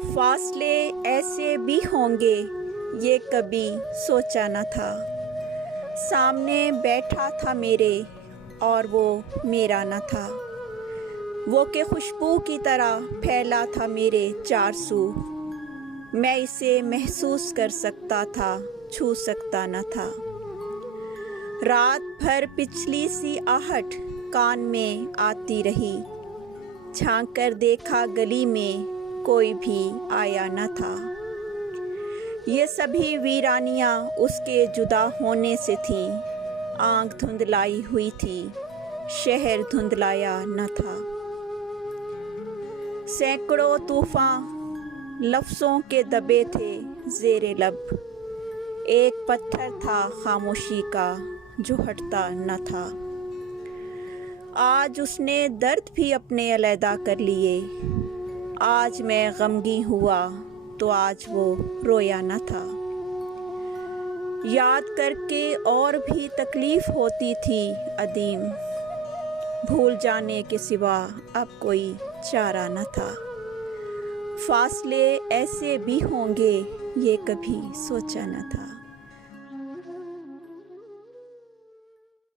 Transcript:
फासले ऐसे भी होंगे ये कभी सोचा न था। सामने बैठा था मेरे और वो मेरा न था। वो के खुशबू की तरह फैला था मेरे चार सू। मैं इसे महसूस कर सकता था, छू सकता न था। रात भर पिछली सी आहट कान में आती रही। झांक कर देखा गली में कोई भी आया न था। ये सभी वीरानियाँ उसके जुदा होने से थीं। आँख धुंधलाई हुई थी, शहर धुंधलाया न था। सैकड़ों तूफान लफ्ज़ों के दबे थे ज़ेरे लब। एक पत्थर था खामोशी का जो हटता न था। आज उसने दर्द भी अपने अलहदा कर लिए। आज मैं गमगीन हुआ तो आज वो रोया न था। याद करके और भी तकलीफ़ होती थी अदीम। भूल जाने के सिवा अब कोई चारा न था। फासले ऐसे भी होंगे ये कभी सोचा न था।